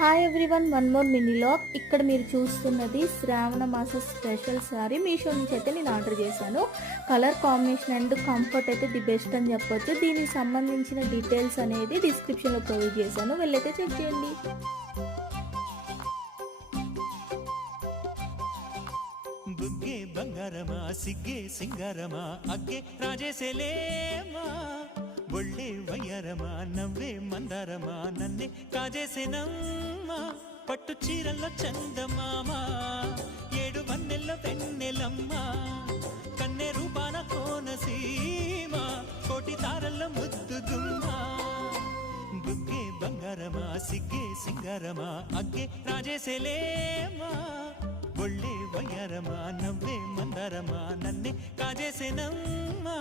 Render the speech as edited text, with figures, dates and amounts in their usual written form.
Hi everyone, one more mini log. ఇక్కడ మీరు చూస్తున్నది శ్రావణ మాస స్పెషల్ శారీ మీషో నుంచి అయితే నేను ఆర్డర్ చేశాను. కలర్ కాంబినేషన్ అండ్ కంఫర్ట్ అయితే ది బెస్ట్ అని చెప్పొచ్చు. దీనికి సంబంధించిన డీటెయిల్స్ అనేది డిస్క్రిప్షన్లో ప్రొవైడ్ చేశాను, వెళ్ళైతే చెక్ చేయండి. బుగ్గే బంగారమా సిగ్గే సింగారమా అగ్గే రాజేసేలేమా ఒళ్ళే వయ్యారమా నవ్వే మందారమా నన్నే కాజేసేనమ్మా పట్టు చీరల్లో చందమామా ఏడు వన్నెల్లో వెన్నెలమ్మా కన్నె రూపాన కోనసీమా కోటి తారల్లో ముద్దుగుమ్మా బుగ్గే బంగారమా సిగ్గే సింగారమా అగ్గే రాజేసేలేమా ఒళ్ళే వయ్యారమా నవ్వే మందారమా నన్నే కాజేసేనమ్మా.